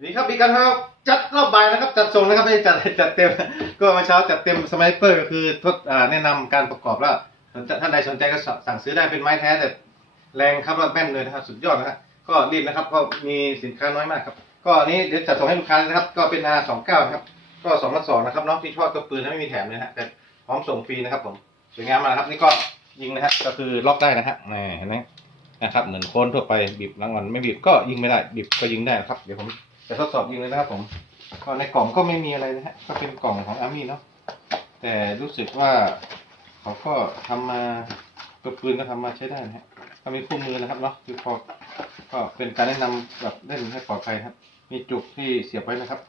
สวัสดีครับพี่กันครับจัดรอบบ่ายนะครับ จัดส่งนะครับไม่ได้จัดจัดเต็ม ก็เมื่อเช้าจัดเต็มสไมเปอร์ก็คือทดอ่าแนะนำการประกอบแล้วท่านใดสนใจก็สั่งซื้อได้เป็นไม้แท้แต่แรงครับแล้วแม่นเลยนะครับ สุดยอดนะครับก็รีบนะครับก็มีสินค้าน้อยมากครับ ก็อันนี้เดี๋ยวจัดส่งให้ลูกค้านะครับ ก็เป็น R29 นะครับ ก็สองพันสองนะครับน้องที่ชอบตัวปืนไม่มีแถมเลยฮะแต่พร้อมส่งฟรีนะครับผมสวยงามมากนะครับ นี่ก็ยิงนะฮะก็คือล็อกได้นะฮะนี่เห็นไหมนะครับเหมือนโคนทั่วไปบีบรางวัลไม่บีบก็ยิงไม่ได้บีบก็ยิงได้นะครับเดี๋ยวผม จะทดสอบยิงเลยนะครับผมก็ในกล่องก็ไม่มีอะไรนะฮะก็เป็นกล่องของอาร์มี่เนาะแต่รู้สึกว่าเขาก็ทำมาตัวปืนก็ทำมาใช้ได้นะฮะก็มีคู่มือนะครับเนาะคือพอก็เป็นการแนะนำแบบเล่นให้ปลอดภัยครับ มีจุกที่เสียบไว้นะครับ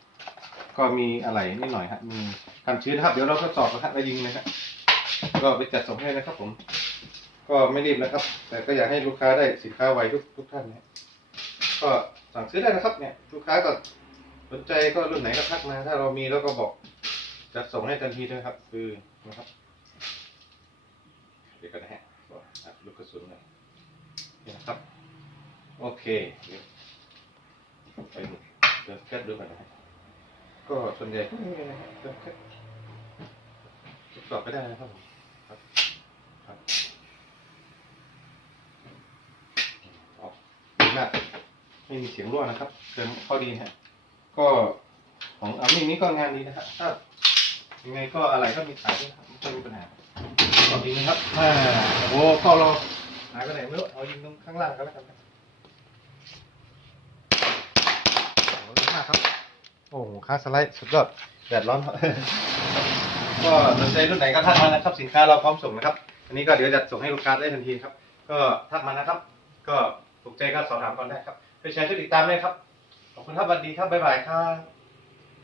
ก็มีอะไรนิดหน่อยฮะมีกันชื้นนะครับ เดี๋ยวเราทดสอบนะฮะแล้วยิงเลยฮะก็ไปจัดส่งให้นะครับผม ก็ไม่รีบนะครับ แต่ก็อยากให้ลูกค้าได้สินค้าไวทุกทุกท่านนะฮะ ก็สั่งซื้อได้นะครับ เนี่ยลูกค้าก็สนใจก็รุ่นไหนก็ทักมา ถ้าเรามีแล้วก็บอกจะส่งให้ทันทีด้วยครับ คือนะครับ เดี๋ยวกันนะฮะลูกกระสุนหน่อยนี่นะครับ โอเคเดี๋ยวไปดูเดินแคทดูกันนะฮะก็ส่วนใหญ่ก็มีนะฮะเดินแคททดสอบไปได้นะครับผมครับครับออกดีมาก ไม่มีเสียงรั่วนะครับเกินข้อดีฮะก็ของอามี่นี้ก็งานดีนะครับถ้ายังไงก็อะไรก็มีขายด้วยครับไม่ต้องมีปัญหาขอบยิงนะครับอ่าโอ้ก็เราหายไปไหนไม่รู้เอายิงตรงข้างล่างก็แล้วกันครับโอ้ดีมากครับ โอ้โหค่าสไลด์สุดยอดแดดร้อนครับก็สนใจรุ่นไหนก็ทักมานะครับสินค้าเราพร้อมส่งนะครับ อันนี้ก็เดี๋ยวจะส่งให้ลูกค้าได้ทันทีครับ ก็ทักมานะครับ ก็ถูกใจก็สอบถามก่อนได้ครับ ไปแชร์ช่วยติดตามด้วยครับ ขอบคุณครับสวัสดีครับบ๊ายบายครับ